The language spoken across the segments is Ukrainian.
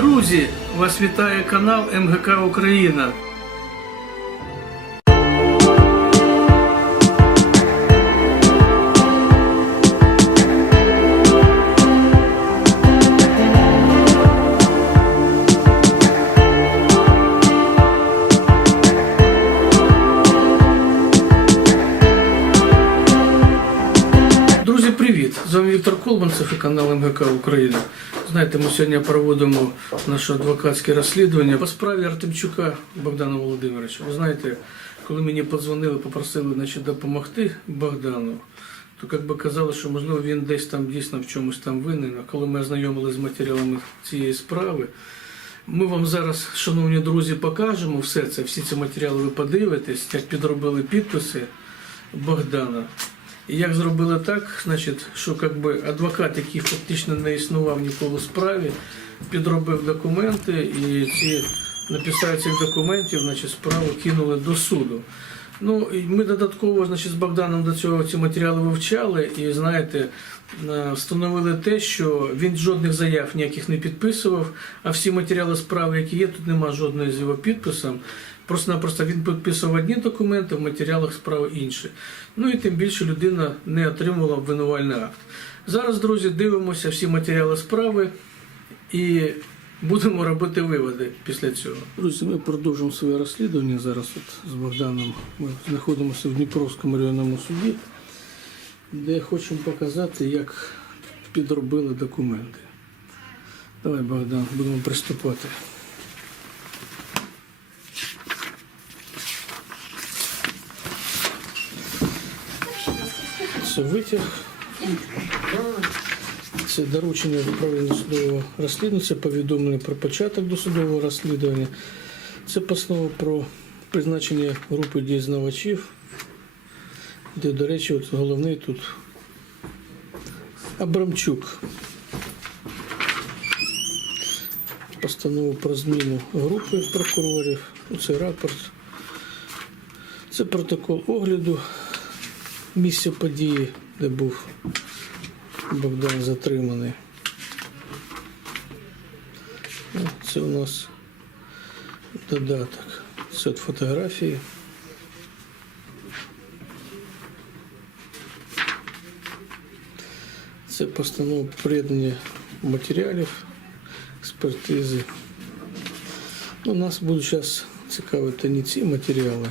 Друзі, вас вітає канал МГК Україна. Друзі, привіт! З вами Віктор Колбанцев і канал МГК Україна. Знаєте, ми сьогодні проводимо наше адвокатське розслідування по справі Артемчука Богдана Володимировича. Ви знаєте, коли мені подзвонили, попросили значить, допомогти Богдану, то як би казали, що можливо він десь там дійсно в чомусь там винен. А коли ми ознайомилися з матеріалами цієї справи, ми вам зараз, шановні друзі, покажемо все це, всі ці матеріали ви подивитесь, як підробили підписи Богдана. Як зробили так, значить, що как би, адвокат, який фактично не існував ніколи в справі, підробив документи і ці написання цих документів, значить, справу кинули до суду. Ну, ми додатково, значить, з Богданом до цього ці матеріали вивчали і, знаєте, е, встановили те, що він жодних заяв ніяких не підписував, а всі матеріали справи, які є, тут нема жодної з його підписом. Просто-напросто він підписував одні документи, в матеріалах справи інші. Ну і тим більше людина не отримувала обвинувальний акт. Зараз, друзі, дивимося всі матеріали справи і будемо робити виводи після цього. Друзі, ми продовжуємо своє розслідування. Зараз от з Богданом ми знаходимося в Дніпровському районному суді, де хочемо показати, як підробили документи. Давай, Богдан, будемо приступати. Це витяг. Це доручення управління судового розслідування, це повідомлення про початок досудового розслідування. Це постанова про призначення групи дізнавачів, де, до речі, от головний тут Абрамчук. Постанову про зміну групи прокурорів. Це рапорт. Це протокол огляду місця події, де був Богдан затриманий. Ну, Це у нас додаток. Це от фотографії. Це постанова приєднання матеріалів, експертизи. Ну, нас будуть зараз цікавити не ці матеріали,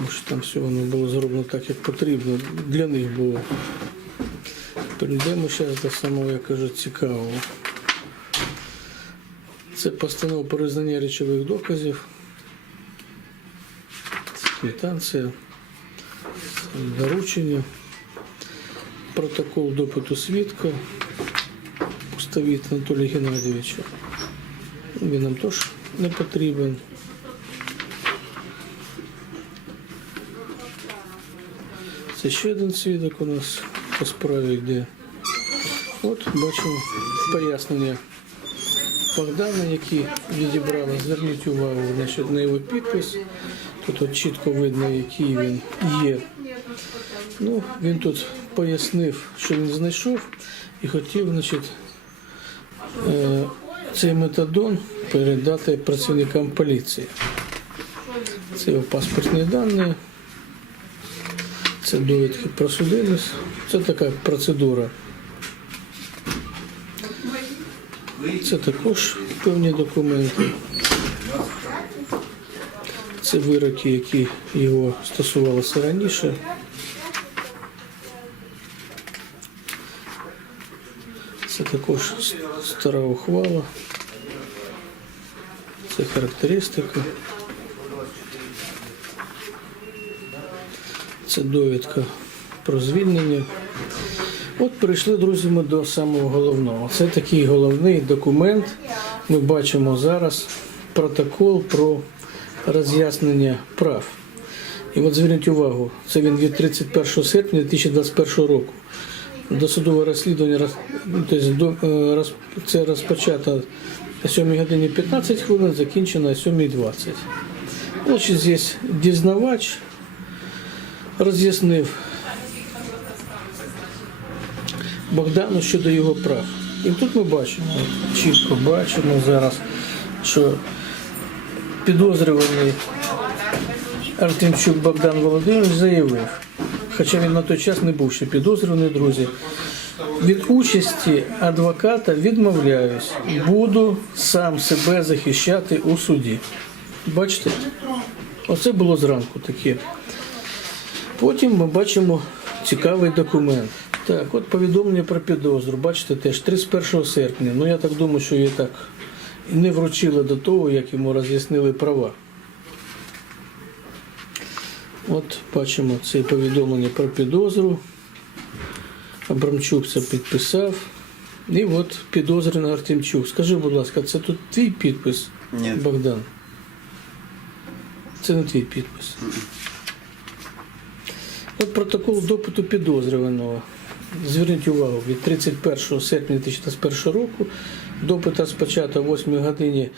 тому що там все воно було зроблено так, як потрібно. Для них було. Перейдемо зараз до самого, як кажуть, цікавого. Це постанова про визнання речових доказів. Це квитанція, доручення, протокол допиту свідка Пустовіт Анатолія Геннадійовича. Він нам теж не потрібен. Це ще один свідок у нас по справі йде. От бачимо пояснення Богдана, які відібрали. Зверніть увагу значить, на його підпис. Тут от чітко видно, який він є. Ну, він тут пояснив, що він знайшов і хотів, значить, е, цей метадон передати працівникам поліції. Це його паспортні дані. Це довідки про судимість. Це така процедура. Це також певні документи. Це вироки, які його стосувалися раніше. Це також стара ухвала. Це характеристика. Це довідка про звільнення. От прийшли, друзі, ми до самого головного. Це такий головний документ. Ми бачимо зараз протокол про роз'яснення прав. І от зверніть увагу, це він від 31 серпня 2021 року. Досудове розслідування роз- тобто, е, це розпочато о 7 годині 15 хвилин, закінчено о 7.20. Значить, здесь дізнавач роз'яснив Богдану щодо його прав. І тут ми бачимо, чітко бачимо зараз, що підозрюваний Артемчук Богдан Володимирович заявив, хоча він на той час не був ще підозрюваний, друзі. Від участі адвоката відмовляюсь, буду сам себе захищати у суді. Бачите? Оце було зранку таке. Потім ми бачимо цікавий документ. Так, от повідомлення про підозру. Бачите, теж 31 серпня. Ну я так думаю, що її так не вручили до того, як йому роз'яснили права. От бачимо це повідомлення про підозру. Абрамчук це підписав. І от підозрюваний Артемчук. Скажи, будь ласка, це тут твій підпис, Ні. Богдан? Це не твій підпис. От протокол допиту підозрюваного. Зверніть увагу, від 31 серпня 2021 року допит розпочато о 8 годині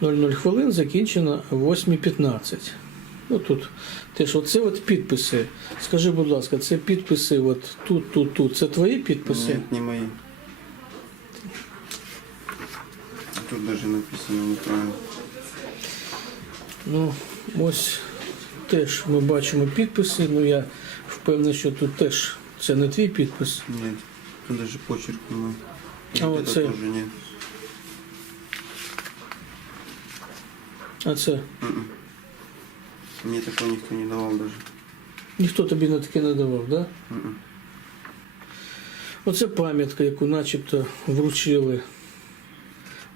00 хвилин, закінчено о 8.15. Ну тут теж оце от підписи. Скажи, будь ласка, це підписи от тут, тут, тут. Це твої підписи? Нет, не мои. Тут даже написано неправильно. Ну, ось теж ми бачимо підписи. Ну я впевнений, що тут теж це не твій підпис. Нет. Тут даже почерк не мой. И А це? тоже нет. А це М-м. Мне такого никто не давал даже. ніхто тобі на таке не давав, да? М-м. Оце пам'ятка, яку начебто вручили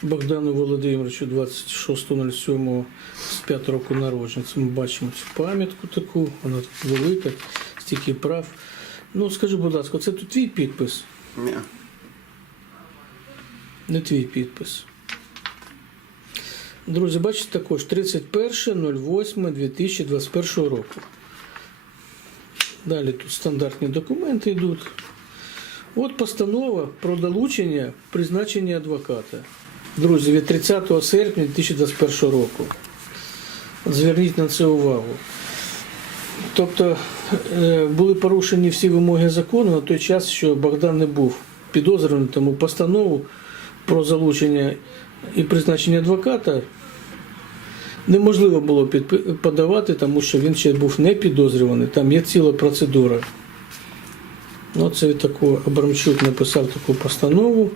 Богдану Володимировичу 26.07 з 5 року народження. Це ми бачимо цю пам'ятку таку, вона тут велика, стільки прав. Ну, скажи, будь ласка, це тут твій підпис, Не. не твій підпис. Друзі, бачите також 31.08.2021 року. Далі тут стандартні документи йдуть. От постанова про долучення призначення адвоката. Друзі, від 30 серпня 2021 року. Зверніть на це увагу. Тобто е, були порушені всі вимоги закону на той час, що Богдан не був підозрюваним, тому постанову про залучення і призначення адвоката неможливо було подавати, тому що він ще був не підозрюваний. Там є ціла процедура. Ну, це такого Абрамчук написав таку постанову.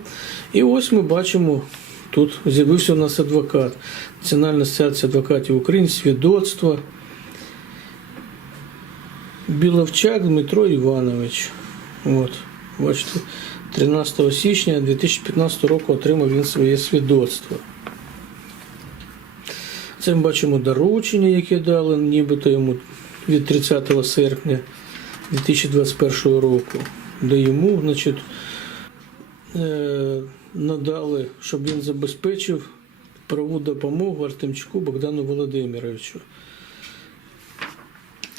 І ось ми бачимо, тут з'явився у нас адвокат. Національна асоціація адвокатів України, свідоцтво. Біловчак Дмитро Іванович. От, бачите, 13 січня 2015 року отримав він своє свідоцтво. Це ми бачимо доручення, яке дали нібито йому від 30 серпня 2021 року, де йому значить, е, надали, щоб він забезпечив правову допомогу Артемчуку Богдану Володимировичу.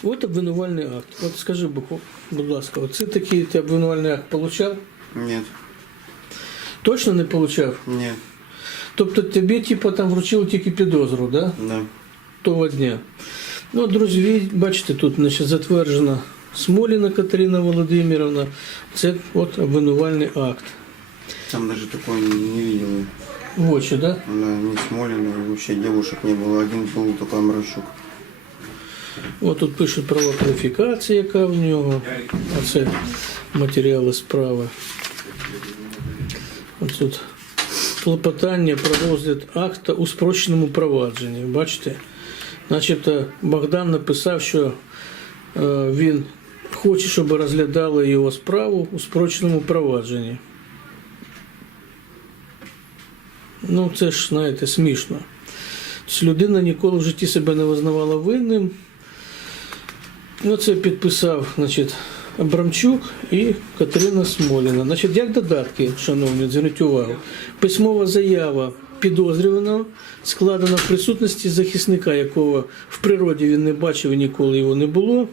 От обвинувальний акт. От скажи, Бухо, будь ласка, оце такий ти обвинувальний акт получав? Нет. Точно не получав? Нет. Тобто тобі, типу, там вручили тільки підозру, да? Да. того дня. Ну, друзі, ви бачите, тут значить, затверджена Смоліна Катерина Володимировна. Це от обвинувальний акт. Там даже такой не, не видел. В очі, да? Да, не Смолина, и вообще девушек не было. Один был только Амращук. От тут пишуть права кваліфікації, яка в нього. Оце матеріали справи. Ось тут клопотання про розгляд акта у спрощеному провадженні. Бачите? Начебто Богдан написав, що е, він хоче, щоб розглядали його справу у спрощеному провадженні. Ну, це ж, знаєте, смішно. Тобто людина ніколи в житті себе не визнавала винним. Ну, це підписав, значить, Абрамчук і Катерина Смоліна. Значить, як додатки, шановні, зверніть увагу. Письмова заява підозрюваного складена в присутності захисника, якого в природі він не бачив і ніколи його не було.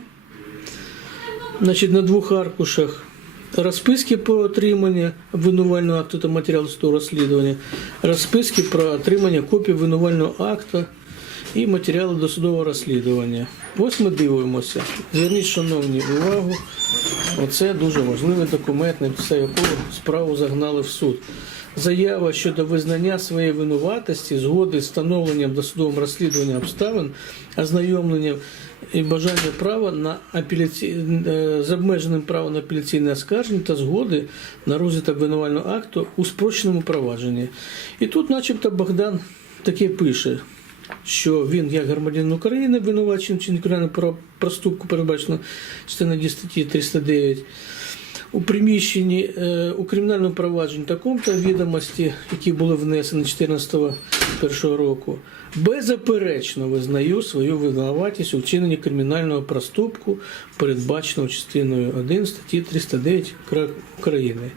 Значить, на двох аркушах розписки про отримання обвинувального акту та матеріалу з того розслідування, розписки про отримання копії обвинувального акту і матеріали досудового розслідування. Ось ми дивимося. Зверніть, шановні, увагу. Оце дуже важливий документ, на підставі якого справу загнали в суд. Заява щодо визнання своєї винуватості, згоди з встановленням досудовим розслідуванням обставин, ознайомленням і бажання права на апеляці... е, з обмеженим правом на апеляційне оскарження та згоди на розгляд обвинувального акту у спрощеному провадженні. І тут, начебто, Богдан таке пише, що він, як громадянин України, винувачений чи кримінального про проступку, передбачено частиною статті 309, у приміщенні е, у кримінальному провадженні такому-то відомості, які були внесені 14.01 року, беззаперечно визнаю свою винуватість у вчиненні кримінального проступку, передбаченого частиною 1 статті 309 України.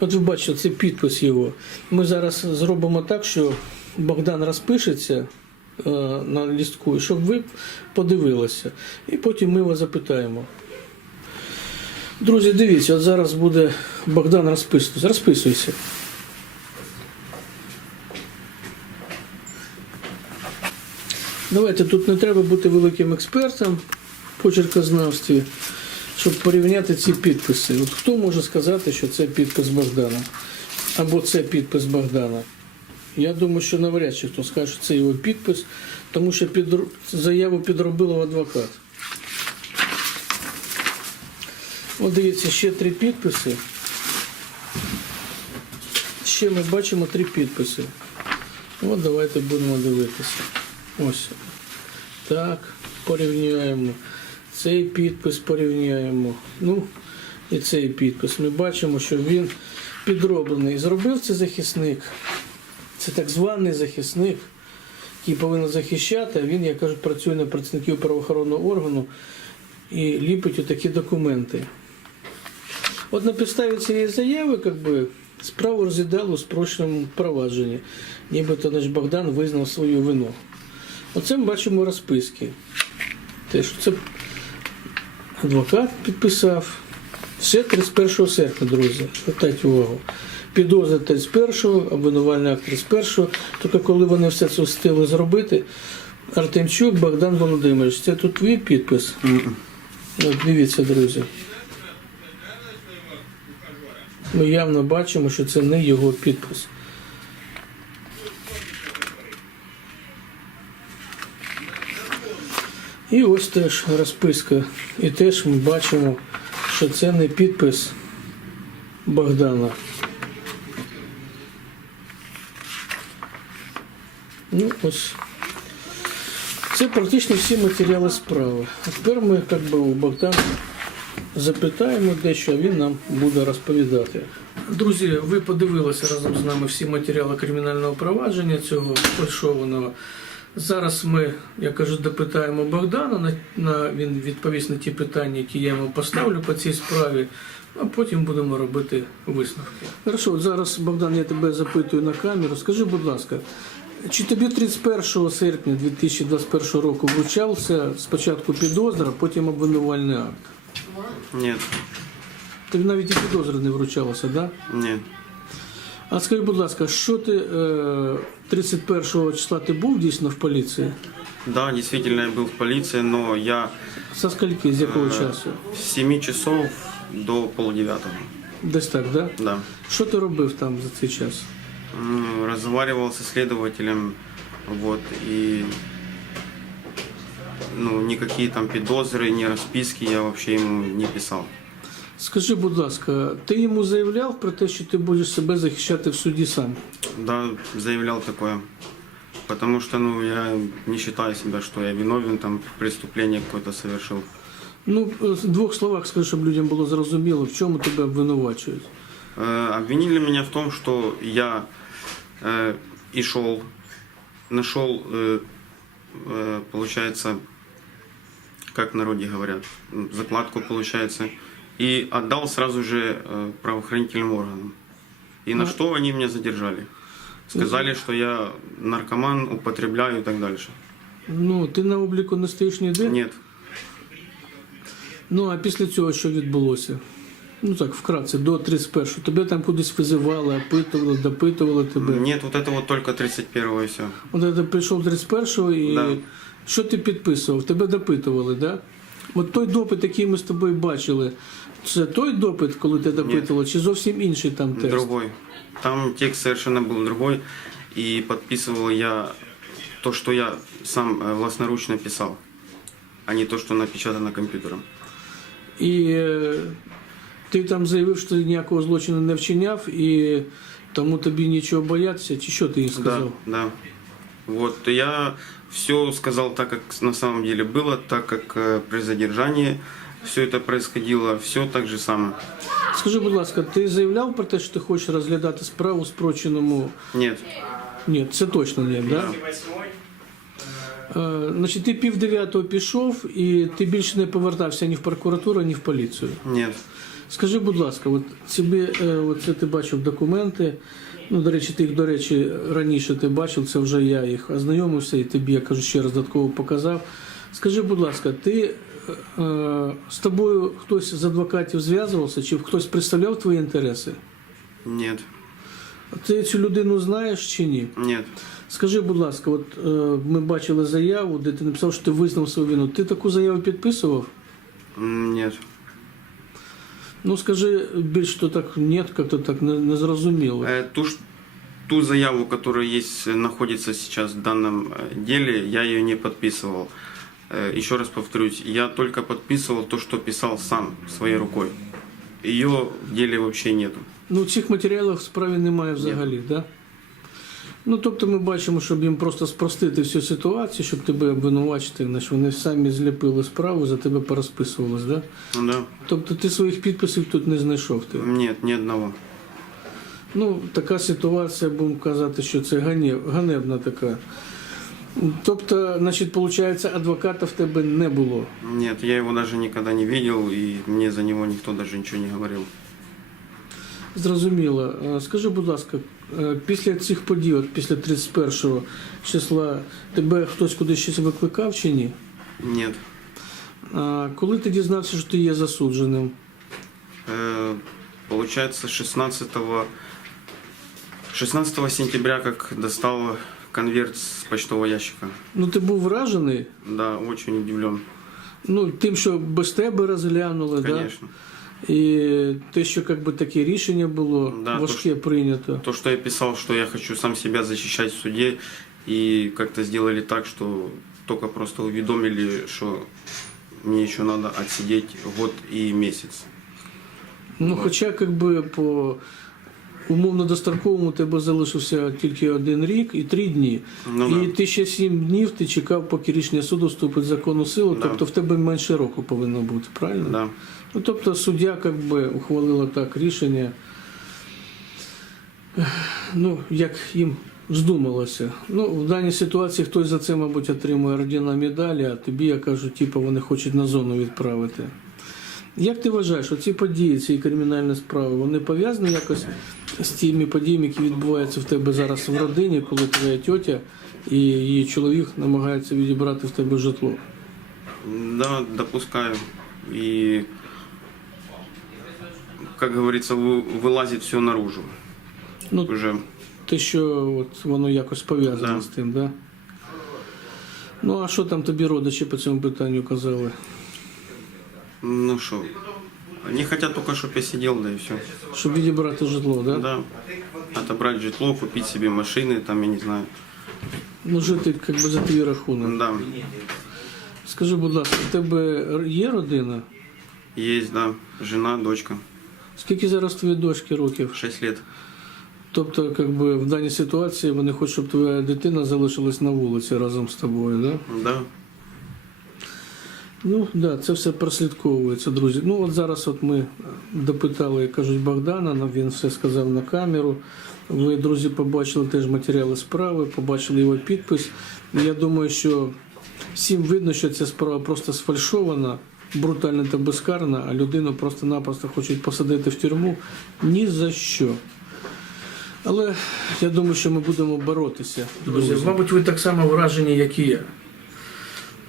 От ви бачите, це підпис його. Ми зараз зробимо так, що Богдан розпишеться на лістку, щоб ви подивилися. І потім ми вас запитаємо. Друзі, дивіться, от зараз буде Богдан розписуватися. Розписуйся. Давайте тут не треба бути великим експертом в почеркознавстві, щоб порівняти ці підписи. От хто може сказати, що це підпис Богдана? Або це підпис Богдана? Я думаю, що навряд чи хто скаже, що це його підпис, тому що під... заяву підробив адвокат. От дивіться, ще три підписи. Ще ми бачимо три підписи. От давайте будемо дивитися. Ось. Так, порівняємо. Цей підпис порівняємо. Ну, і цей підпис. Ми бачимо, що він підроблений. Зробив це захисник. Це так званий захисник, який повинен захищати, а він, як кажуть, працює на працівників правоохоронного органу і ліпить отакі документи. От на підставі цієї заяви, як би, справу розглядали у спрощеному провадженні, нібито наш Богдан визнав свою вину. Оце ми бачимо розписки. Те, що це адвокат підписав. Все 31 серпня, друзі. Звертайте увагу. Підозра 31-го, обвинувальний акт 31-го. Тільки коли вони все це встигли зробити, Артемчук Богдан Володимирович, це тут твій підпис. От дивіться, друзі. Ми явно бачимо, що це не його підпис. І ось теж розписка. І теж ми бачимо, що це не підпис Богдана. Ну, ось. Це практично всі матеріали справи. А тепер ми як би, у Богдана запитаємо дещо, а він нам буде розповідати. Друзі, ви подивилися разом з нами всі матеріали кримінального провадження цього фальшованого. Зараз ми, я кажу, допитаємо Богдана. На, на, він відповість на ті питання, які я йому поставлю по цій справі, а потім будемо робити висновки. Хорошо, зараз, Богдан, я тебе запитую на камеру. Скажи, будь ласка, чи тобі 31 серпня 2021 року вручався спочатку підозра, потім обвинувальний акт? Нет, Тобі навіть і підозри не вручалося, так? Да? нет. А скажи, будь ласка, що ти е, 31 числа ти був дійсно в поліції? Да, действительно, я был в полиции, но я Со скільки, з якого Е. часу? с 7 часов до полдевятого. Десь так, да? Да. Що ти робив там за цей час? Разговаривал с следователем, вот, и ну, никакие там подозры, ни расписки я вообще ему не писал. Скажи, будь ласка, ти йому заявляв про те, що ти будеш себе захищати в суді сам? Да, заявлял такое. Потому что, ну, я не считаю себя, что я виновен, там, преступление какое-то совершил. Ну, в двох словах скажи, щоб людям було зрозуміло, в чому тебе обвинувачують. Э, Обвинили меня в том, что я э, и шел, нашел, э, э, получается, как в народе говорят, м, закладку, получается, и отдал сразу же э, правоохранительным органам. И на А- что они меня задержали? Сказали, что я наркоман, употребляю и так дальше. Ну, ти на обліку не стоїш ніде? Нет. Ну, а після цього що відбулося? Ну так, вкратце, до 31-го. Тебе там кудись визивали, опитували, допитували тебе. Нет, вот это вот только 31-го и все. От ти прийшов 31-го і Да. що ти підписував? Тебе допитували, да? От той допит, який ми з тобою бачили, це той допит, коли ти допитували, чи зовсім інший там текст? Другой. Там текст совершенно был другой. И подписывал я то, что я сам э, властноручно писал, а не то, что напечатано компьютером. І е, ти там заявив, що ти ніякого злочину не вчиняв, і тому тобі нічого боятися, чи що ти їй сказав? Да, да. Вот я все сказал так, как на самом деле было, так как э, при задержании все это происходило, все так же самое. Скажи, будь ласка, ти заявляв про те, що ти хочеш розглядати справу спроченому? Нет, Ні, це точно не, да? Е, значить, ти пів дев'ятого пішов і ти більше не повертався ні в прокуратуру, ні в поліцію. нет. Скажи, будь ласка, от собі, е, от це ти бачив документи. Ну, до речі, ти їх, до речі, раніше ти бачив, це вже я їх ознайомився і тобі, я кажу, ще раз додатково показав. Скажи, будь ласка, ти е, е, з тобою хтось з адвокатів зв'язувався, чи хтось представляв твої інтереси? Нет, Ти цю людину знаєш чи ні? нет, Скажи, будь ласка, от е, ми бачили заяву, де ти написав, що ти визнав свою вину. Ти таку заяву підписував? нет. Ну скажи більш що так ні, як-то так не, не зрозуміло. Э, Ту, ш- ту заяву, которая есть, э, находится сейчас в данном э, деле, я ее не подписывал. Э, Еще раз повторюсь, я только подписывал то, что писал сам своей рукой. Ее в деле вообще нету. Ну цих матеріалів в справі немає взагалі, так? Да? Ну тобто ми бачимо, щоб їм просто спростити всю ситуацію, щоб тебе обвинувачити, значить вони самі зліпили справу, за тебе порозписувались, да? Ну Да. Тобто ти своїх підписів тут не знайшов. Ти. Нет, ни одного. Ну, така ситуація, будемо казати, що це ганеб, ганебна така. Тобто, значить, виходить, адвоката в тебе не було. Нет, я его даже никогда не видел, и мне за него никто даже ничего не говорил. Зрозуміло. Е, Скажи, будь ласка, е, після цих подій, от після 31 числа, тебе хтось кудись щось викликав чи ні? Нет. А коли ти дізнався, що ти є засудженим? Э, Получается, 16, 16 сентября, как достал конверт с почтового ящика. Ну, ти був вражений? Да, очень удивлен, Ну, тим, що без тебе розглянули, да? конечно. І те, що якби, таке рішення було Да, важке то, важке прийнято. То, что я писал, что я хочу сам себя защищать в суде, и как-то сделали так, что только просто уведомили, что мне еще надо отсидеть год и месяц. Ну, вот. хоча, якби по умовно достроковому тебе залишився тільки один рік і три дні. Ну і да. ти ще сім днів ти чекав, поки рішення суду вступить в законну силу, Да. тобто в тебе менше року повинно бути, правильно? Да. Ну, тобто суддя якби ухвалила так рішення, ну, як їм здумалося. Ну, в даній ситуації хтось за це, мабуть, отримує ордена медалі, а тобі, я кажу, типу, вони хочуть на зону відправити. Як ти вважаєш, оці події, ці кримінальні справи, вони пов'язані якось з тими подіями, які відбуваються в тебе зараз в родині, коли твоя тьотя і її чоловік намагаються відібрати в тебе житло? Да, допускаю. И, как говорится, вы- вылазит все наружу. Ну, Уже Те, що от воно якось пов'язане Да. з тим, да? Ну, а що там тобі родичі по цьому питанню казали? Ну что, они хотят только, чтобы я сидел, да и все. Щоб відібрати житло, да? Да. Отобрать житло, купить себе машины, там, я не знаю. Ну, жити як би за твій рахунок. Да, Скажи, будь ласка, в тебе є родина? есть, да, жена, дочка, Скільки зараз твоїй дочки років? 6 лет. Тобто, як би в даній ситуації вони хочуть, щоб твоя дитина залишилась на вулиці разом з тобою, да? Да, Ну да, це все прослідковується, друзі. Ну от зараз от ми допитали, як кажуть, Богдана, він все сказав на камеру. Ви, друзі, побачили теж матеріали справи, побачили його підпис. Я думаю, що всім видно, що ця справа просто сфальшована, брутальна та безкарна, а людину просто-напросто хочуть посадити в тюрму ні за що. Але я думаю, що ми будемо боротися. Друзі, мабуть, ви так само вражені, як і я.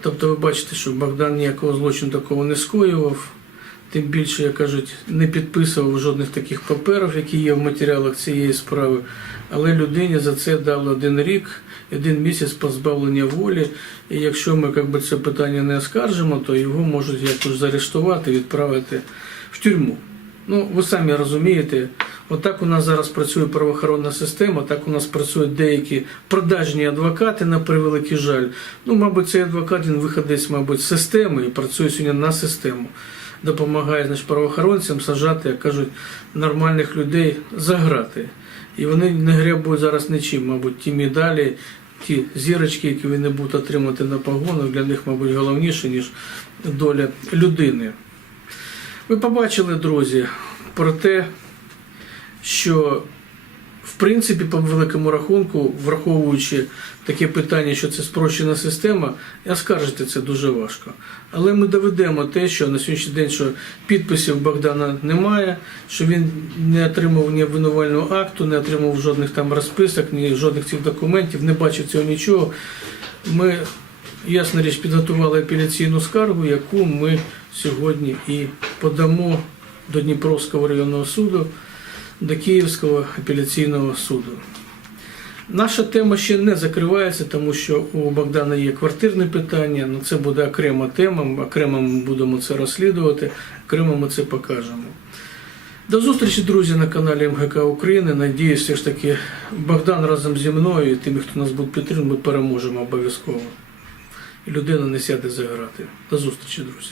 Тобто ви бачите, що Богдан ніякого злочину такого не скоював. тим більше, як кажуть, не підписував жодних таких паперів, які є в матеріалах цієї справи. Але людині за це дали один рік, один місяць позбавлення волі. І якщо ми як би, це питання не оскаржимо, то його можуть якось заарештувати, відправити в тюрму. Ну, ви самі розумієте, отак у нас зараз працює правоохоронна система, так у нас працюють деякі продажні адвокати, на превеликий жаль. Ну, мабуть, цей адвокат він виходить, мабуть, з системи і працює сьогодні на систему. Допомагає значить, правоохоронцям сажати, як кажуть, нормальних людей за грати. І вони не гребують зараз нічим, мабуть, ті медалі, ті зірочки, які вони будуть отримати на погонах, для них, мабуть, головніше, ніж доля людини. Ви побачили, друзі, про те, що в принципі, по великому рахунку, враховуючи таке питання, що це спрощена система, і оскаржити це дуже важко. Але ми доведемо те, що на сьогоднішній день що підписів Богдана немає, що він не отримав ні обвинувального акту, не отримав жодних там розписок, ні жодних цих документів, не бачив цього нічого. Ми, ясна річ, підготували апеляційну скаргу, яку ми сьогодні і подамо до Дніпровського районного суду до Київського апеляційного суду. Наша тема ще не закривається, тому що у Богдана є квартирне питання, але це буде окрема тема, окремо ми будемо це розслідувати, окремо ми це покажемо. До зустрічі, друзі, на каналі МГК України. Надіюсь, все ж таки Богдан разом зі мною і тими, хто нас буде підтримувати, ми переможемо обов'язково. І людина не сяде за грати. До зустрічі, друзі.